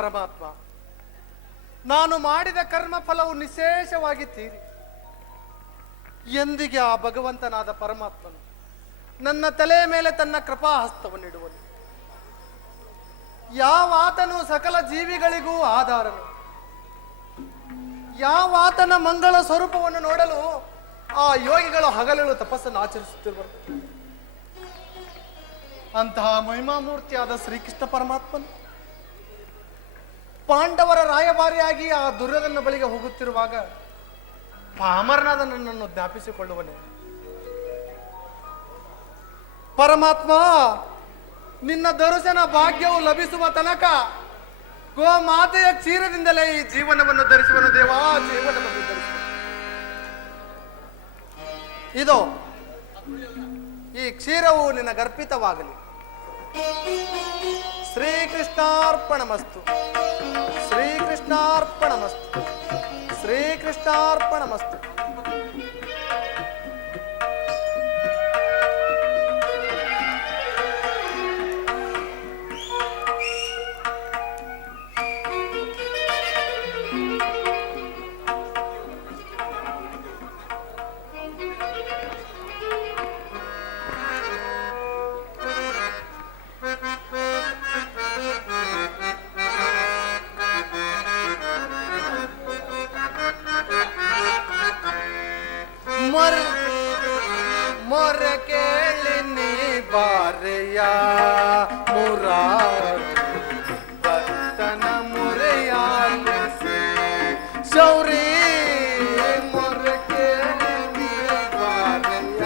ಪರಮಾತ್ಮ, ನಾನು ಮಾಡಿದ ಕರ್ಮ ಫಲವು ನಿಶೇಷವಾಗಿ ತೀರಿ ಎಂದಿಗೆ ಆ ಭಗವಂತನಾದ ಪರಮಾತ್ಮನು ನನ್ನ ತಲೆಯ ಮೇಲೆ ತನ್ನ ಕೃಪಾ ಹಸ್ತವನ್ನಿಡುವನು. ಯಾವಾತನು ಸಕಲ ಜೀವಿಗಳಿಗೂ ಆಧಾರನು, ಯಾವಾತನ ಮಂಗಳ ಸ್ವರೂಪವನ್ನು ನೋಡಲು ಆ ಯೋಗಿಗಳು ಹಗಲುಗಳು ತಪಸ್ಸನ್ನು ಆಚರಿಸುತ್ತಿರುವರು. ಅಂತಹ ಮಹಿಮಾಮೂರ್ತಿಯಾದ ಶ್ರೀಕೃಷ್ಣ ಪರಮಾತ್ಮನು ಪಾಂಡವರ ರಾಯಭಾರಿಯಾಗಿ ಆ ದುರ್ಯೋಧನ ಬಳಿಗೆ ಹೋಗುತ್ತಿರುವಾಗ ಪಾಮರನಾದ ನನ್ನನ್ನು ಜ್ಞಾಪಿಸಿಕೊಳ್ಳುವನೆ. ಪರಮಾತ್ಮ, ನಿನ್ನ ದರ್ಶನ ಭಾಗ್ಯವು ಲಭಿಸುವ ತನಕ ಗೋಮಾತೆಯ ಕ್ಷೀರದಿಂದಲೇ ಈ ಜೀವನವನ್ನು ಧರಿಸುವನು ದೇವಾ, ಜೀವನವನ್ನು ಧರಿಸುವ. ಇದು ಈ ಕ್ಷೀರವು ನಿನ್ನ ಗರ್ಭಿತವಾಗಲಿ. ಶ್ರೀಕೃಷ್ಣಾರ್ಪಣಮಸ್ತು, ಶ್ರೀಕೃಷ್ಣಾರ್ಪಣಮಸ್ತು, ಶ್ರೀಕೃಷ್ಣಾರ್ಪಣಮಸ್ತು. ಮೊರ ಕೇಳಿನಿ ಬಾರೆಯ ಮುರಾರಿ ಭಕ್ತನ ಮೊರೆಯಾಲಿಸಿ ಶೌರಿ. ಮೊರ ಕೇಳಿನಿ ಬಾರೆಯ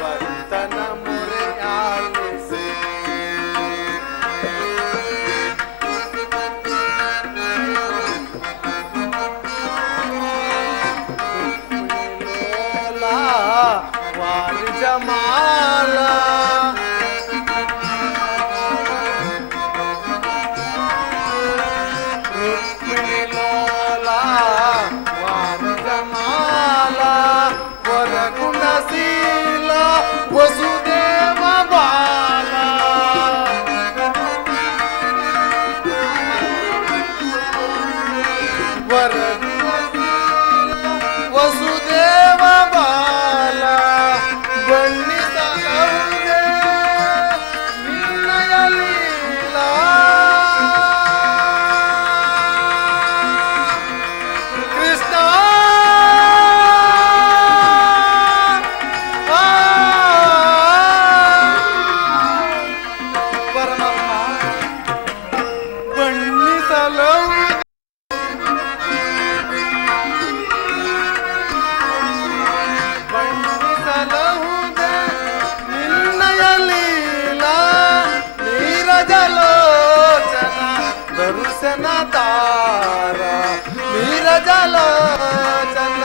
ಭಕ್ತನ ಮೊರೆಯಾಲಿಸಿ ಜಮಾಲ ರುಕ್ಮಿಣಿ ಲೋಲ ವಾರ ಜಮಾಲ ವರಗುಣಶೀಲ ವಸುದೇವ ಬಾಲ. ವರಗುಣಶೀಲ ವಸುದೇವ ಬಾಲ ಬಣ್ಣಿಸಲೌದೆ ನಿನ್ನಯ ಲೀಲಾ. ಕೃಷ್ಣ ಪರಮಾತ್ಮ ಬಣ್ಣಿಸಲೌದೆ ದರ್ಶನ ತಾರ ನೀರಜಲೋಚನ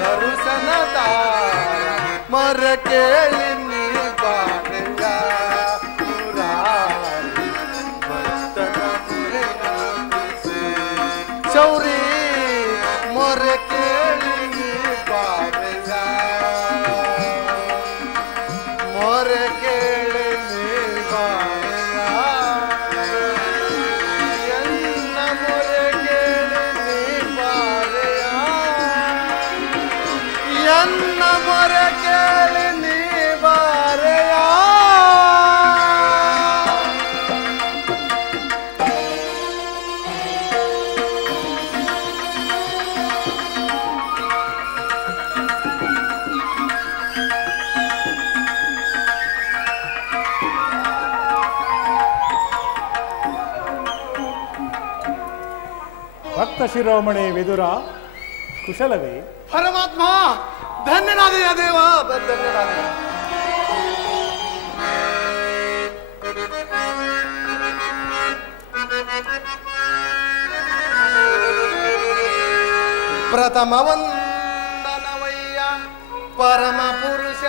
ದರ್ಶನ ತಾರ ಮರ ಕೇಳಿ ನೀ ಬಾರೆಯ ಮುರಾರಿ ಭಕ್ತನ ಮೊರೆಯಾಲಿಸಿ ಶೌರಿ. ಮೊರ ಕೇಳಿ ನೀ ಬಾರೆಯ ಮೊರ ಕೇಳಿ ನೀ ಬಾರೆಯ ನನ್ನ ಮೊರ ಕೇಳಿ ನೀ ಬಾರೆಯ. ಭಕ್ತ ಶಿರೋಮಣಿ ವಿದುರ, ಕುಶಲವೇ? ಪರಮಾತ್ಮ, ಧನ್ಯನಾದೆಯ ದೇವ, ಧನ್ಯನಾದೆಯ. ಪ್ರಥಮ ವಂದನವಯ್ಯ ಪರಮ ಪುರುಷ,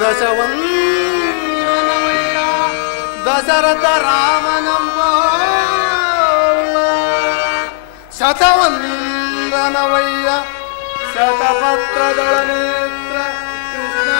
ದಶವಂದನವಯ್ಯ ದಶರಥ ರಾಮನಂಬ, ಶತವಂದನವಯ್ಯ ಶತಪತ್ರದಳ ನೇತ್ರ ಕೃಷ್ಣ.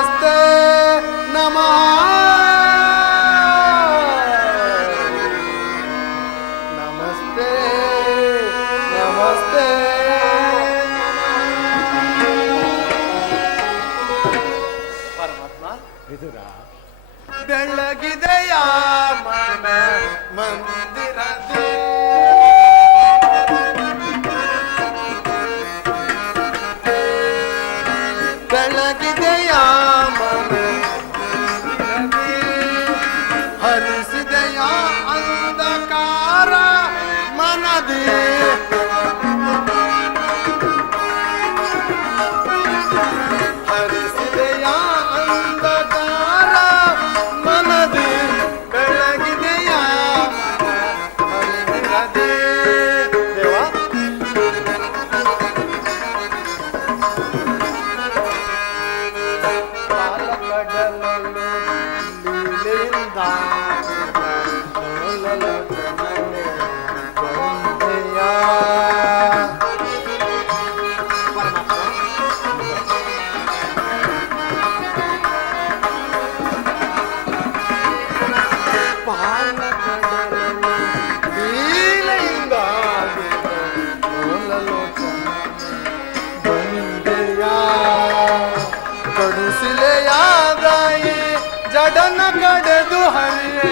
ನಮಸ್ತೆ ನಮಃ ನಮಸ್ತೆ ನಮಸ್ತೆ ಪರಮಾತ್ಮ ವಿದುರ, ಬೆಳಗಿದೆಯ ಮನ ಮಂದಿರದೇ ಬೆಳಗಿದೆಯ ಮನ ಮಂದಿರದೇ ಹರಿಸಿದೆಯ ಅಂಧಕಾರ ಮನದೇ ಹರಿಸಿದೆಯ ಅಂಧಕಾರ ಮನದೇ ಬೆಳಗಿದೆಯ ಮಂದಿರದೇ ದೇವ ಪಾಲಕಡಲಲ್ಲಿ ಲೀಲೆಯಿಂದ ಲೋಲಲೋಚನನೆ ಗೊಂಬೆಯ. ಪಾಲಕಡಲಲ್ಲಿ ಲೀಲೆಯಿಂದ ಲೋಲಲೋಚನನೆ ಗೊಂಬೆಯ. ಕಡುಸಿಲೆಯಾದಾಯಿ ಜಡನ ಕಡೆದು ಹರಿಯೇ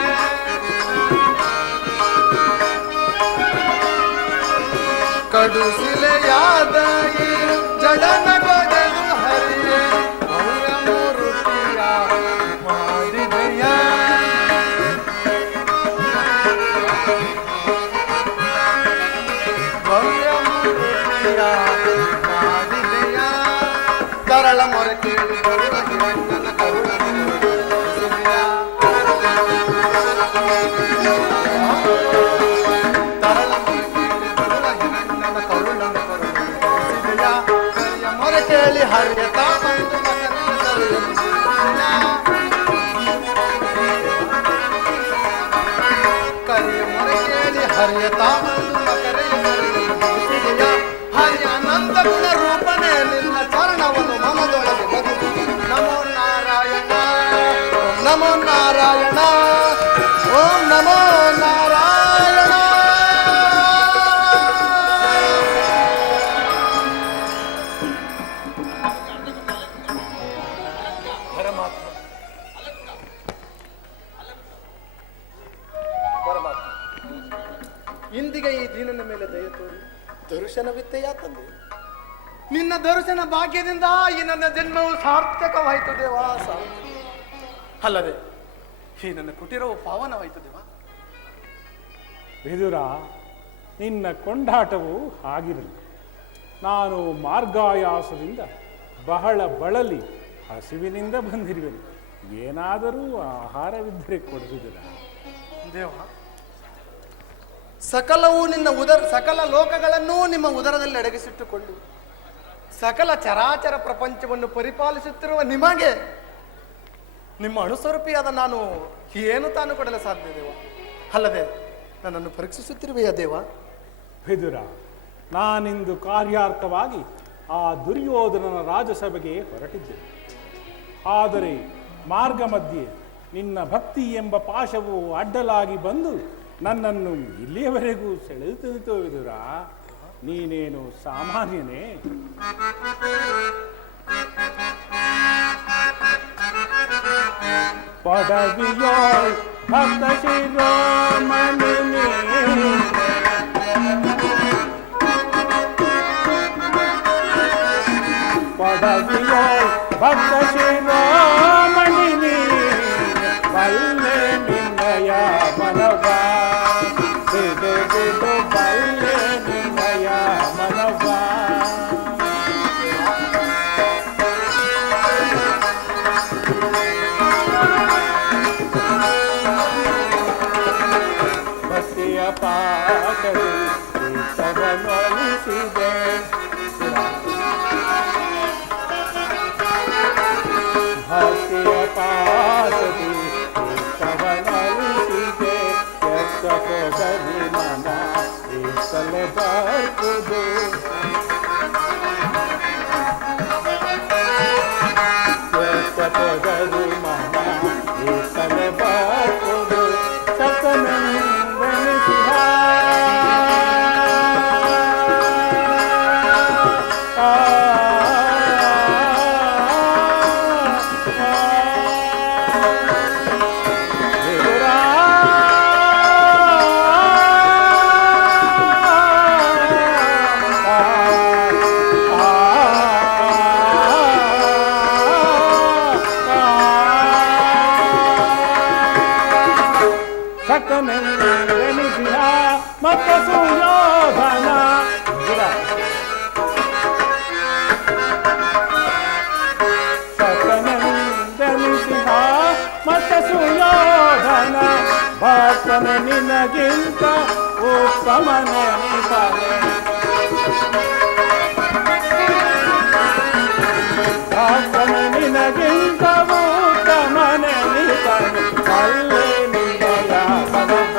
ಕಡುಸಿಲೆಯಾದಾಯಿ ಜಡನ ಕಡೆದು ಹರಿಯೇ ಭವ್ಯ ಮೂರ್ತಿಯ ಮಾಡಿದೆಯ ಭವ್ಯ ಮೂರ್ತಿಯ ಮಾಡಿದೆಯ ತರಳ ಮೊರೆ ಕೇಳಿ ಬರುವ ಹಿರಣ್ಣನ ಕರುಣ ತರಳ ಮೊರೆ ಕೇಳಿ ಬರುವ ಹಿರಣ್ಣನ ಕರುಣ ಕರಿಯ ಮೊರೆ ಕೇಳಿ ಹರಿಯತ ಬಂದು ಕರಿಯ ಮೊರೆ ಕೇಳಿ ಹರಿಯತ ಬಂದು ಮಕರೆಯ ಸರಿಯ ಹರಿಯ ಅನಂತ ಗುಣ ರೂಪನೇ ನಿನ್ನ ಚರಣವನ್ನು ಮನದೊಳಗೆ ಬದುಕು. ನಮೋ ನಾರಾಯಣ ಓಂ ನಮೋ ನಾರಾಯಣ ಓಂ ನಮೋ ನಾರಾಯಣ. ಪರಮಾತ್ಮ ಪರಮಾತ್ಮ ಇಂದಿಗೆ ಈ ದೀನನ ಮೇಲೆ ದಯ ತೋರಿ ದರ್ಶನವಿತ್ತೆಯ ತಂದೆ. ನಿನ್ನ ದರ್ಶನ ಭಾಗ್ಯದಿಂದ ಈ ನನ್ನ ಜನ್ಮವು ಸಾರ್ಥಕವಾಯಿತು ದೇವ, ಸಾರ್ಥಕ. ಅಲ್ಲದೆ ಈ ನನ್ನ ಕುಟೀರವು ಪಾವನವಾಯಿತು ದೇವ. ವಿದುರ, ನಿನ್ನ ಕೊಂಡಾಟವು ಆಗಿರಲಿ. ನಾನು ಮಾರ್ಗಾಯಾಸದಿಂದ ಬಹಳ ಬಳಲಿ ಹಸಿವಿನಿಂದ ಬಂದಿರುವೆನು. ಏನಾದರೂ ಆಹಾರವಿದ್ದರೆ ಕೊಡಿಸುವುದಿಲ್ಲ ದೇವ. ಸಕಲ ಲೋಕಗಳನ್ನೂ ನಿಮ್ಮ ಉದರದಲ್ಲಿ ಅಡಗಿಸಿಟ್ಟುಕೊಂಡು ಸಕಲ ಚರಾಚರ ಪ್ರಪಂಚವನ್ನು ಪರಿಪಾಲಿಸುತ್ತಿರುವ ನಿಮಗೆ ನಿಮ್ಮ ಅಣುಸ್ವರೂಪಿಯಾದ ನಾನು ಏನು ತಾನು ಕೊಡಲು ಸಾಧ್ಯ ದೇವ? ಅಲ್ಲದೆ ನನ್ನನ್ನು ಪರೀಕ್ಷಿಸುತ್ತಿರುವೆಯಾ ದೇವ? ವಿದುರ, ನಾನಿಂದು ಕಾರ್ಯಾರ್ಥವಾಗಿ ಆ ದುರ್ಯೋಧನನ ರಾಜಸಭೆಗೆ ಹೊರಟಿದ್ದೆ. ಆದರೆ ಮಾರ್ಗ ಮಧ್ಯೆ ನಿನ್ನ ಭಕ್ತಿ ಎಂಬ ಪಾಶವು ಅಡ್ಡಲಾಗಿ ಬಂದು ನನ್ನನ್ನು ಇಲ್ಲಿಯವರೆಗೂ ಸೆಳೆಯುತ್ತಿತ್ತು. ವಿದುರ, ನೀನೇನು ಸಾಮಾನ್ಯನೇ? ಪಡವಿಯೋಳ್ ಭಕ್ತ ಶಿರೋಮಣಿ ಪಡವಿಯೋಳ್ ಭಕ್ತ ಶಿರೋಮಣಿ ಬಲ್ಲೆ ನಿನ್ನಯ ಮನವ ಬಿಡು ಬಿಡು ಬಲ್ಲೆ ನಿನ್ನಯ ಮನವ. ಭಕ್ತಿಯ ಪಾಕದಿ ಸವನೊಲಿಸಿದೆ ಭಕ್ತಿಯ ಪಾಕದಿ ಸವನೊಲಿಸಿದೆ ಎತ್ತಪೋಗಲಿ ಮನ ಈಸಲೆ ಬರ್ಕುದು ಎತ್ತಪೋ ಹೋದರು ಮನ ಏಕಲೆ ಬರ್ಪುದು ಸಕನೆಂದೆನಿಸಿಹ ಸಕನೆಂದೆನಿಸಿಹ ಮತ್ತ ಸುಯೋಧನ ಸಕನೆಂದೆನಿಸಿಹ ಮತ್ತ ಸುಯೋಧನ ಭಕ್ತನ ನಿನಗಿಂತ ಉತ್ತಮನೆನಿಸನೆ ಭಕ್ತನ ನಿನಗಿಂತ ಉತ್ತಮನೆನಿಸನೆ ಅಲ್ಲೇ ನಿಂದಯ ಬಲವ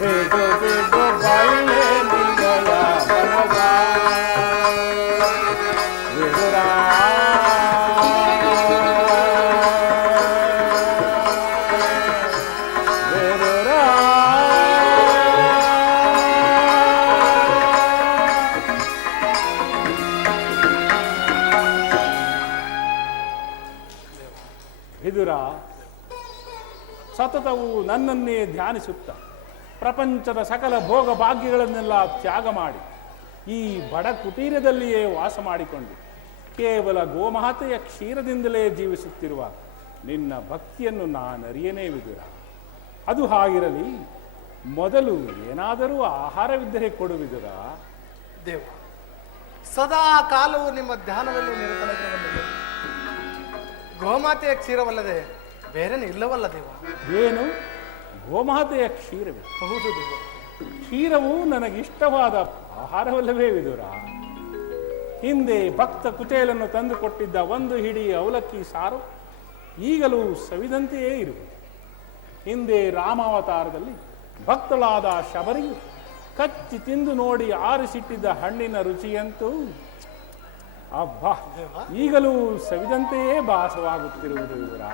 ಬೇಡು ಬೇಡು ಬಲ್ಲೆ ನಿಂದಯ ಬಲವ ವಿದುರ ವಿದುರ ವಿದುರ ಸತತವು ನನ್ನನ್ನೇ ಧ್ಯಾನಿಸುತ್ತ ಪ್ರಪಂಚದ ಸಕಲ ಭೋಗ ಭಾಗ್ಯಗಳನ್ನೆಲ್ಲ ತ್ಯಾಗ ಮಾಡಿ ಈ ಬಡ ಕುಟೀರದಲ್ಲಿಯೇ ವಾಸ ಮಾಡಿಕೊಂಡು ಕೇವಲ ಗೋಮಾತೆಯ ಕ್ಷೀರದಿಂದಲೇ ಜೀವಿಸುತ್ತಿರುವ ನಿನ್ನ ಭಕ್ತಿಯನ್ನು ನಾನರಿಯನೇ ವಿದುರ. ಅದು ಹಾಗಿರಲಿ, ಮೊದಲು ಏನಾದರೂ ಆಹಾರವಿದ್ದರೆ ಕೊಡು ವಿದುರ. ದೇವ, ಸದಾ ಕಾಲವು ನಿಮ್ಮ ಧ್ಯಾನದಲ್ಲಿ ನಿರತನಾಗಿರಬಲ್ಲದೆ, ಗೋಮಾತೆಯ ಕ್ಷೀರವಲ್ಲದೆ ಬೇರೆನೇ ಇಲ್ಲವಲ್ಲ ದೇವ. ಏನು ಗೋಮಾತೆಯ ಕ್ಷೀರವೇ? ಹೌದು ದೇವ. ಕ್ಷೀರವು ನನಗಿಷ್ಟವಾದ ಆಹಾರವಲ್ಲವೇ ವಿದುರ? ಹಿಂದೆ ಭಕ್ತ ಕುಚೇಲನ್ನು ತಂದು ಕೊಟ್ಟಿದ್ದ ಒಂದು ಹಿಡಿ ಅವಲಕ್ಕಿ ಸಾರು ಈಗಲೂ ಸವಿದಂತೆಯೇ ಇರುವುದು. ಹಿಂದೆ ರಾಮಾವತಾರದಲ್ಲಿ ಭಕ್ತಳಾದ ಶಬರಿಯು ಕಚ್ಚಿ ತಿಂದು ನೋಡಿ ಆರಿಸಿಟ್ಟಿದ್ದ ಹಣ್ಣಿನ ರುಚಿಯಂತೂ ಅಬ್ಬಾ ಈಗಲೂ ಸವಿದಂತೆಯೇ ಭಾಸವಾಗುತ್ತಿರುವುದು ವಿದುರ.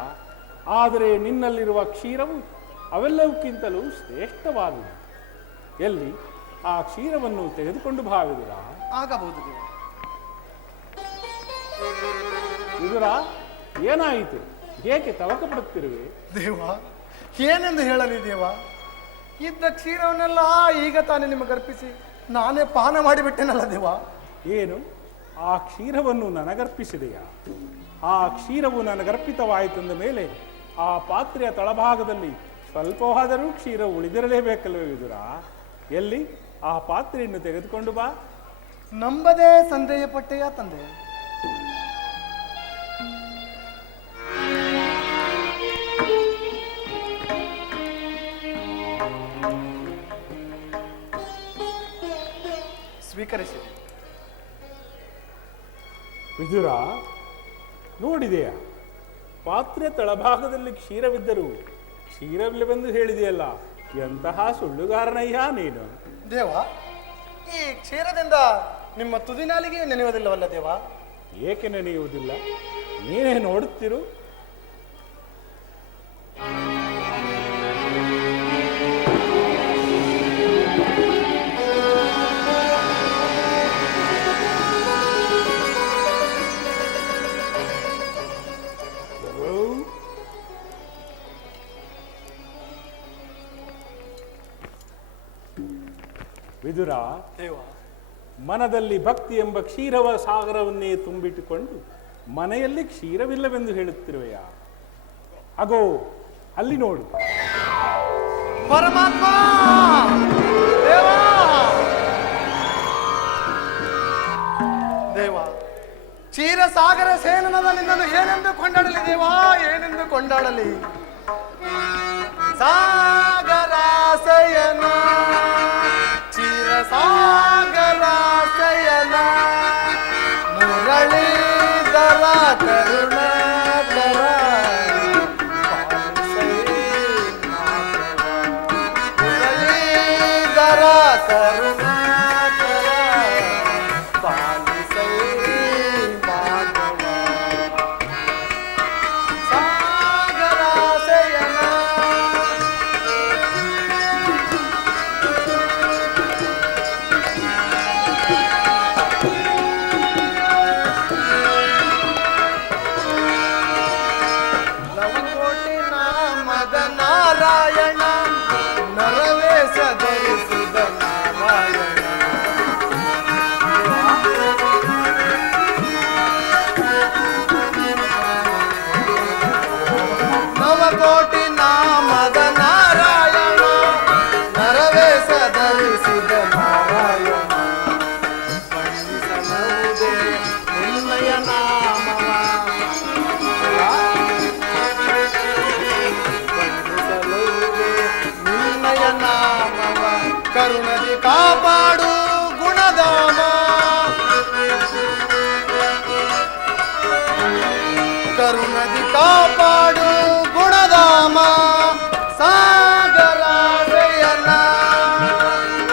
ಆದರೆ ನಿನ್ನಲ್ಲಿರುವ ಕ್ಷೀರವು ಅವೆಲ್ಲವಕ್ಕಿಂತಲೂ ಶ್ರೇಷ್ಠವಾದುದು. ಎಲ್ಲಿ ಆ ಕ್ಷೀರವನ್ನು ತೆಗೆದುಕೊಂಡು ಬಾ ವಿದುರ. ಆಗಬಹುದು ದೇವ. ವಿದುರ, ಏನಾಯಿತು? ಏಕೆ ತವಕ ಪಡುತ್ತಿರುವೆ? ದೇವ, ಏನೆಂದು ಹೇಳಲಿ ದೇವ? ಇದ್ದ ಕ್ಷೀರವನ್ನೆಲ್ಲ ಈಗ ತಾನೇ ನಿಮಗೆ ಅರ್ಪಿಸಿ ನಾನೇ ಪಾನ ಮಾಡಿಬಿಟ್ಟೆನಲ್ಲ ದೇವ. ಏನು, ಆ ಕ್ಷೀರವನ್ನು ನನಗರ್ಪಿಸಿದೆಯಾ? ಆ ಕ್ಷೀರವು ನನಗರ್ಪಿತವಾಯಿತೆಂದ ಮೇಲೆ ಆ ಪಾತ್ರೆಯ ತಳಭಾಗದಲ್ಲಿ ಸ್ವಲ್ಪವಾದರೂ ಕ್ಷೀರ ಉಳಿದಿರಲೇಬೇಕಲ್ವೇ ವಿದುರ? ಎಲ್ಲಿ ಆ ಪಾತ್ರೆಯನ್ನು ತೆಗೆದುಕೊಂಡು ಬಾ. ನಂಬದೇ ಸಂದೇಹ ಪಟ್ಟೆಯ ತಂದೆ. ಸ್ವೀಕರಿಸಿ ವಿದುರ. ನೋಡಿದೆಯಾ, ಪಾತ್ರೆ ತಳಭಾಗದಲ್ಲಿ ಕ್ಷೀರವಿದ್ದರೂ ಕ್ಷೀರವಿಲ್ಲವೆಂದು ಹೇಳಿದೆಯಲ್ಲ, ಎಂತಹ ಸುಳ್ಳುಗಾರನಯ್ಯ ನೀನು. ದೇವ, ಈ ಕ್ಷೀರದಿಂದ ನಿಮ್ಮ ತುದಿನಾಲಿಗೆ ನೆನೆಯುವುದಿಲ್ಲವಲ್ಲ ದೇವ? ಏಕೆ ನೆನೆಯುವುದಿಲ್ಲ? ನೀನೇ ನೋಡುತ್ತಿರು. ವಿದುರ, ದೇವ, ಮನದಲ್ಲಿ ಭಕ್ತಿ ಎಂಬ ಕ್ಷೀರವ ಸಾಗರವನ್ನೇ ತುಂಬಿಟ್ಟುಕೊಂಡು ಮನೆಯಲ್ಲಿ ಕ್ಷೀರವಿಲ್ಲವೆಂದು ಹೇಳುತ್ತಿರುವೆಯ? ಅಗೋ ಅಲ್ಲಿ ನೋಡು. ಪರಮಾತ್ಮ ದೇವ, ದೇವ, ಕ್ಷೀರಸಾಗರ ಸೇನನದ ನಿನ್ನನ್ನು ಏನೆಂದು ಕೊಂಡಾಡಲಿ ದೇವ, ಏನೆಂದು ಕೊಂಡಾಡಲಿ? ಸಾಗರಾಸಯನ, ಕ್ಷೀರಸಾಗರಾಸಯನ, ಮುರಳೀಧರ ಕರುಣಾಕರ, ಮುರಳೀಧರ ಕರುಣಾಕರ, ಪಾಲಿಸೈ ಮಾಧವ. ಕೋಟಿ ನಾಮದ ನಾರಾಯಣ ನರವೇಶ ಧರಿಸಿದ ನಾರಾಯಣ ಬಣ್ಣಿಸಬಹುದೇ ನಿನ್ನಯ ನಾಮವ ಬಣ್ಣಿಸಬಹುದೇ ನಿನ್ನಯ ನಾಮವ ಕರುಣದಿ ಕಾಪಾಡು ಗುಣಧಾಮ ಕರುಣದಿ ಕಾಪಾಡು ಗುಣಧಾಮ ಸಾಗರ ಶಯನ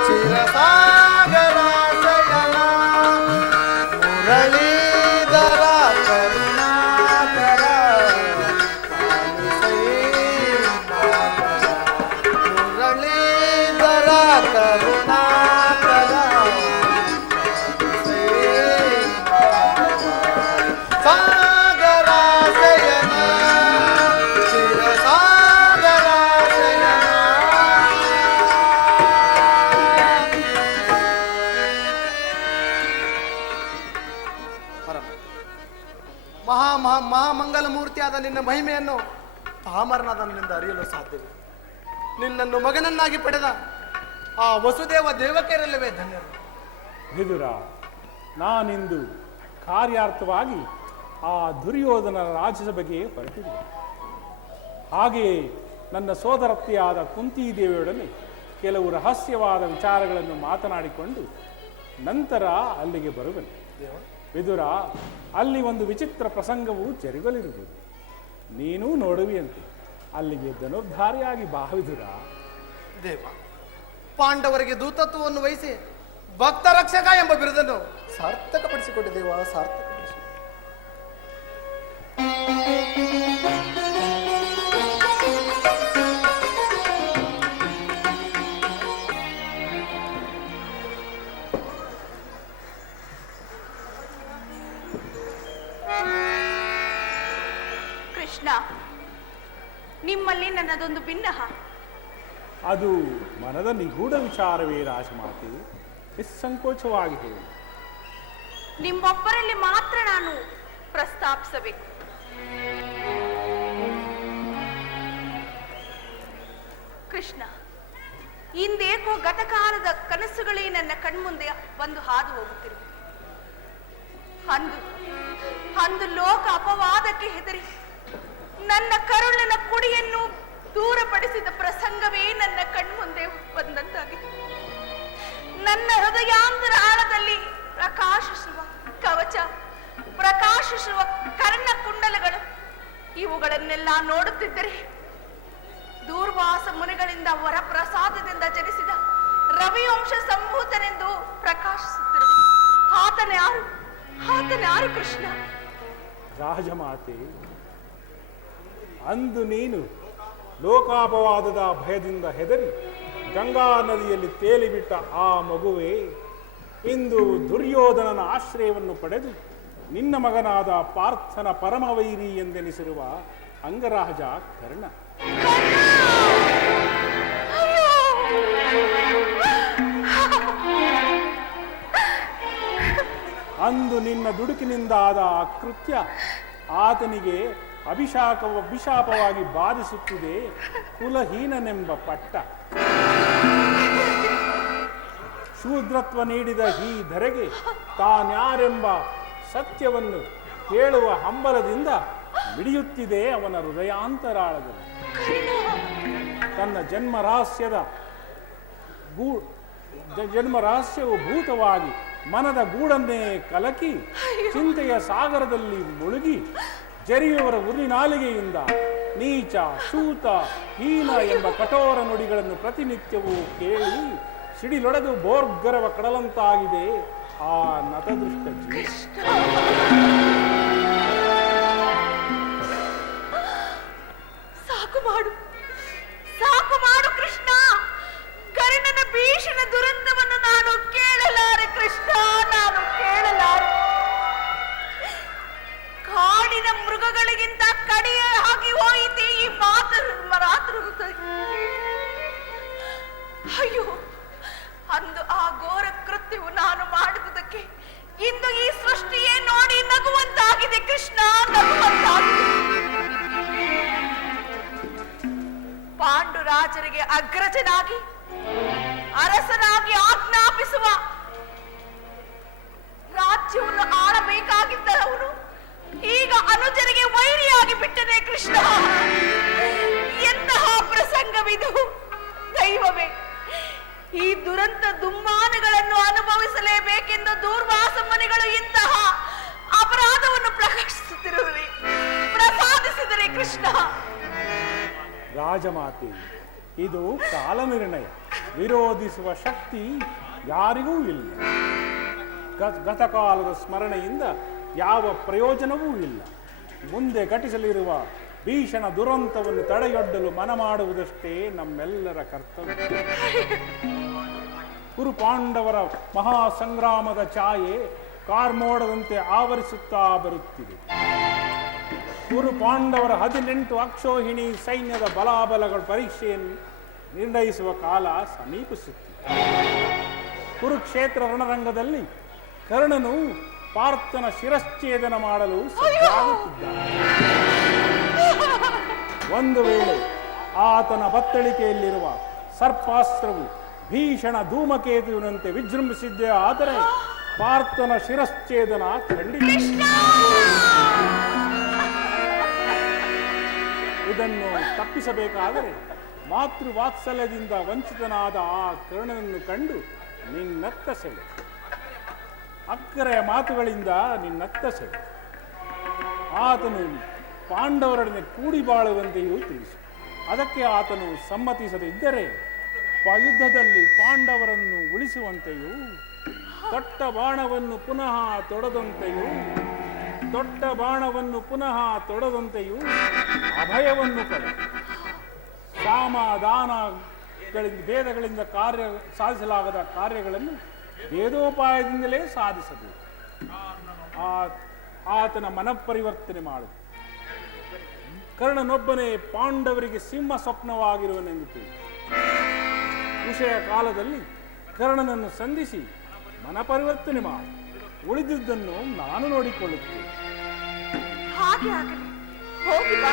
ಚಿರಸಾಗರ ಶಯನ ಮುರಳೀಧರ ಕರುಣಾಕರ ಪಾಲಿಸೈ ಮಾತರ. ಮುರಳೀಧರ ಕರುಣಾಕರ ಪಾಲಿಸೈ ಮಾತರ. ಸಾಗರ ಶಯನ ಚಿರಸಾಗರ ಶಯನ. ಪರಮ ಮಹಾಮಂಗಲ ಮೂರ್ತಿಯಾದ ನಿನ್ನ ಮಹಿಮೆಯನ್ನು ಪಾಮರನಾದ ನನ್ನಿಂದ ಅರಿಯಲು ಸಾಧ್ಯವಿಲ್ಲ. ನಿನ್ನನ್ನು ಮಗನನ್ನಾಗಿ ಪಡೆದ ಆ ವಸುದೇವ ದೇವಕಿಯರಲ್ಲವೇ ಧನ್ಯರು. ವಿದುರ, ನಾನಿಂದು ಕಾರ್ಯಾರ್ಥವಾಗಿ ಆ ದುರ್ಯೋಧನ ರಾಜ್ಯಸಭೆಗೆ ಹೊರಟಿದೆ. ಹಾಗೆಯೇ ನನ್ನ ಸೋದರತ್ತೆಯಾದ ಕುಂತಿದೇವಿಯೊಡನೆ ಕೆಲವು ರಹಸ್ಯವಾದ ವಿಚಾರಗಳನ್ನು ಮಾತನಾಡಿಕೊಂಡು ನಂತರ ಅಲ್ಲಿಗೆ ಬರುವೆನು. ವಿದುರ, ಅಲ್ಲಿ ಒಂದು ವಿಚಿತ್ರ ಪ್ರಸಂಗವು ಜರುಗಲಿರುವುದು. ನೀನೂ ನೋಡುವಿಯಂತೆ. ಅಲ್ಲಿಗೆ ಧನುರ್ಧಾರಿಯಾಗಿ ಬಾ ವಿದುರ. ದೇವ, ಪಾಂಡವರಿಗೆ ದೂತತ್ವವನ್ನು ವಹಿಸಿ ಭಕ್ತ ರಕ್ಷಕ ಎಂಬ ಬಿರುದನ್ನು ಸಾರ್ಥಕಪಡಿಸಿಕೊಟ್ಟಿದ್ದೇವ, ಸಾರ್ಥಕಪಡಿಸಿ. ಕೃಷ್ಣ, ನಿಮ್ಮಲ್ಲಿ ನನ್ನದೊಂದು ಭಿನ್ನಹ. ಅದು ಮನದ ನಿಗೂಢ ವಿಚಾರವೇ ರಾಜಮಾತೆ, ನಿಸ್ಸಂಕೋಚವಾಗಿ ಹೇಳಿ. ನಿಮ್ಮೊಬ್ಬರಲ್ಲಿ ಮಾತ್ರ ನಾನು ಪ್ರಸ್ತಾಪಿಸಬೇಕು. ಕೃಷ್ಣ, ಇಂದೇಕೋ ಗತಕಾಲದ ಕನಸುಗಳೇ ನನ್ನ ಕಣ್ಮುಂದೆ ಬಂದು ಹಾದು ಹೋಗುತ್ತಿರುವುದು. ಅಂದು ಲೋಕ ಅಪವಾದಕ್ಕೆ ಹೆದರಿ ನನ್ನ ಕರುಳಿನ ಕುಡಿಯನ್ನು ದೂರಪಡಿಸಿದ ಪ್ರಸಂಗವೇ ನನ್ನ ಕಣ್ಮುಂದೆ ಬಂದಂತಾಗಿದೆ. ನನ್ನ ಹೃದಯಾಂತರ ಆಳದಲ್ಲಿ ಪ್ರಕಾಶಿಸುವ ಕವಚ, ಪ್ರಕಾಶಿಸುವ ಕರ್ಣ ಕುಂಡಲಗಳು, ಇವುಗಳನ್ನೆಲ್ಲ ನೋಡುತ್ತಿದ್ದರೆ ದೂರ್ವಾಸ ಮುನಿಗಳಿಂದ ವರಪ್ರಸಾದದಿಂದ ಜನಿಸಿದ ರವಿವಂಶ ಸಂಭೂತನೆಂದು ಪ್ರಕಾಶಿಸುತ್ತಿರುವ ಆತನ್ಯಾರು ಕೃಷ್ಣ? ರಾಜಮಾತೆ, ಅಂದು ನೀನು ಲೋಕಾಪವಾದದ ಭಯದಿಂದ ಹೆದರಿ ಗಂಗಾ ನದಿಯಲ್ಲಿ ತೇಲಿಬಿಟ್ಟ ಆ ಮಗುವೇ ಇಂದು ದುರ್ಯೋಧನನ ಆಶ್ರಯವನ್ನು ಪಡೆದು ನಿನ್ನ ಮಗನಾದ ಪಾರ್ಥನ ಪರಮವೈರಿ ಎಂದೆನಿಸಿರುವ ಅಂಗರಾಜ ಕರ್ಣ. ಅಂದು ನಿನ್ನ ದುಡುಕಿನಿಂದಾದ ಆ ಕೃತ್ಯ ಆತನಿಗೆ ಅಭಿಶಾಪವಾಗಿ ಬಾಧಿಸುತ್ತಿದೆ ಕುಲಹೀನನೆಂಬ ಪಟ್ಟ. ಶೂದ್ರತ್ವ ನೀಡಿದ ಈ ಧರೆಗೆ ತಾನ್ಯಾರೆಂಬ ಸತ್ಯವನ್ನು ಹೇಳುವ ಹಂಬಲದಿಂದ ಮಿಡಿಯುತ್ತಿದೆ ಅವನ ಹೃದಯಾಂತರಾಳದಲ್ಲಿ. ತನ್ನ ಜನ್ಮರಹಸ್ಯವು ಭೂತವಾಗಿ ಮನದ ಗೂಡನ್ನೇ ಕಲಕಿ ಚಿಂತೆಯ ಸಾಗರದಲ್ಲಿ ಮುಳುಗಿ ಜರಿಯುವವರ ಉರಿನಾಲಿಗೆಯಿಂದ ನೀಚ, ಶೂತ, ಹೀನ ಎಂಬ ಕಠೋರ ನುಡಿಗಳನ್ನು ಪ್ರತಿನಿತ್ಯವೂ ಕೇಳಿ ಸಿಡಿಲೊಡೆದು ಬೋರ್ಗರವ ಕಡಲಂತಾಗಿದೆ ಆ ನತದೃಷ್ಟ ಜೀವ. ಸಾಕು ಮಾಡು ಕೃಷ್ಣ. ಕರ್ಣನ ಭೀಷಣ ದುರಂತವನ್ನು ನಾನು ಕೇಳಲಾರೆ ಕೃಷ್ಣ, ನಾನು ಕೇಳಲಾರೆ. ಕಾಡಿನ ಮೃಗಗಳಿಗಿಂತ ಕಡೆಯ ಆಗಿ ಹೋಯಿತೆ ಈ ಮಾತೃ. ಅಯ್ಯೋ, ಅಂದು ಆ ಘೋರ ಕೃತ್ಯವು ನಾನು ಮಾಡಿದುದಕ್ಕೆ ಇಂದು ಈ ಸೃಷ್ಟಿಯೇ ನೋಡಿ ನಗುವಂತಾಗಿದೆ ಕೃಷ್ಣ, ನಗುವಂತಾಗಿದೆ. ರಾಜರಿಗೆ ಅಗ್ರಜನಾಗಿ ಅರಸನಾಗಿ ಆಜ್ಞಾಪಿಸುವ ರಾಜ್ಯವನ್ನು ಆಳಬೇಕಾಗಿದ್ದವನು ಈಗ ಅನುಜನಿಗೆ ವೈರಿಯಾಗಿ ಬಿಟ್ಟನೆ. ಕೃಷ್ಣ, ಎಂತಹ ಪ್ರಸಂಗವಿದು! ದೈವವೇ, ಈ ದುರಂತ ದುಮ್ಮಾನಗಳನ್ನು ಅನುಭವಿಸಲೇಬೇಕೆಂದು ದೂರ್ವಾಸ ಮುನಿಗಳು ಇಂತಹ ಅಪರಾಧವನ್ನು ಪ್ರಕಾಶಿಸುತ್ತಿರುವರೆ ಪ್ರಸಾದಿಸಿದರೆ. ಕೃಷ್ಣ, ರಾಜಮಾತೆ, ಇದು ಕಾಲ ನಿರ್ಣಯ. ವಿರೋಧಿಸುವ ಶಕ್ತಿ ಯಾರಿಗೂ ಇಲ್ಲ. ಗತಕಾಲದ ಸ್ಮರಣೆಯಿಂದ ಯಾವ ಪ್ರಯೋಜನವೂ ಇಲ್ಲ. ಮುಂದೆ ಘಟಿಸಲಿರುವ ಭೀಷಣ ದುರಂತವನ್ನು ತಡೆಯೊಡ್ಡಲು ಮನ ಮಾಡುವುದಷ್ಟೇ ನಮ್ಮೆಲ್ಲರ ಕರ್ತವ್ಯ. ಕುರು ಪಾಂಡವರ ಮಹಾಸಂಗ್ರಾಮದ ಛಾಯೆ ಕಾರ್ಮೋಡದಂತೆ ಆವರಿಸುತ್ತಾ ಬರುತ್ತಿದೆ. ಕುರು ಪಾಂಡವರ 18 ಅಕ್ಷೋಹಿಣಿ ಸೈನ್ಯದ ಬಲಾಬಲಗಳ ಪರೀಕ್ಷೆಯನ್ನು ನಿರ್ಣಯಿಸುವ ಕಾಲ ಸಮೀಪಿಸುತ್ತಿದೆ. ಕುರುಕ್ಷೇತ್ರ ರಣರಂಗದಲ್ಲಿ ಕರ್ಣನು ಪಾರ್ಥನ ಶಿರಶ್ಛೇದನ ಮಾಡಲು ಸಜ್ಜಾಗುತ್ತಿದ್ದಾನೆ. ಒಂದು ವೇಳೆ ಆತನ ಬತ್ತಳಿಕೆಯಲ್ಲಿರುವ ಸರ್ಪಾಸ್ತ್ರವು ಭೀಷಣ ಧೂಮಕೇತುವಿನಂತೆ ವಿಜೃಂಭಿಸಿದ್ದೇ ಆದರೆ ಪಾರ್ಥನ ಶಿರಶ್ಛೇದನ ಖಂಡಿತ. ಇದನ್ನು ತಪ್ಪಿಸಬೇಕಾದರೆ ಮಾತೃವಾತ್ಸಲ್ಯದಿಂದ ವಂಚಿತನಾದ ಆ ಕರ್ಣನನ್ನು ಕಂಡು ನಿನ್ನತ್ತ ಸೆಳೆ, ಅಕ್ಕರೆಯ ಮಾತುಗಳಿಂದ ನಿನ್ನತ್ತ ಸೆಳೆ. ಆತನು ಪಾಂಡವರೊಡನೆ ಕೂಡಿ ಬಾಳುವಂತೆಯೂ ತಿಳಿಸು. ಅದಕ್ಕೆ ಆತನು ಸಮ್ಮತಿಸದಿದ್ದರೆ ಯುದ್ಧದಲ್ಲಿ ಪಾಂಡವರನ್ನು ಉಳಿಸುವಂತೆಯೂ ತೊಟ್ಟ ಬಾಣವನ್ನು ಪುನಃ ತೊಡದಂತೆಯೂ ಅಭಯವನ್ನು ಕೊಡು. ಭೇದಗಳಿಂದ ಸಾಧಿಸಲಾಗದ ಕಾರ್ಯಗಳನ್ನು ಭೇದೋಪಾಯದಿಂದಲೇ ಸಾಧಿಸಬೇಕು. ಆತನ ಮನಪರಿವರ್ತನೆ ಮಾಡು. ಕರ್ಣನೊಬ್ಬನೇ ಪಾಂಡವರಿಗೆ ಸಿಂಹ ಸ್ವಪ್ನವಾಗಿರುವನೆಂದು ತಿಳಿ. ವಿಷಯ ಕಾಲದಲ್ಲಿ ಕರ್ಣನನ್ನು ಸಂಧಿಸಿ ಮನಪರಿವರ್ತನೆ ಮಾಡು. ಉಳಿದಿದ್ದನ್ನು ನಾನು ನೋಡಿಕೊಳ್ಳುತ್ತೇನೆ. ಹಾಗೆ ಆಗಲಿ. ಹೋಗಿ ಬಾ.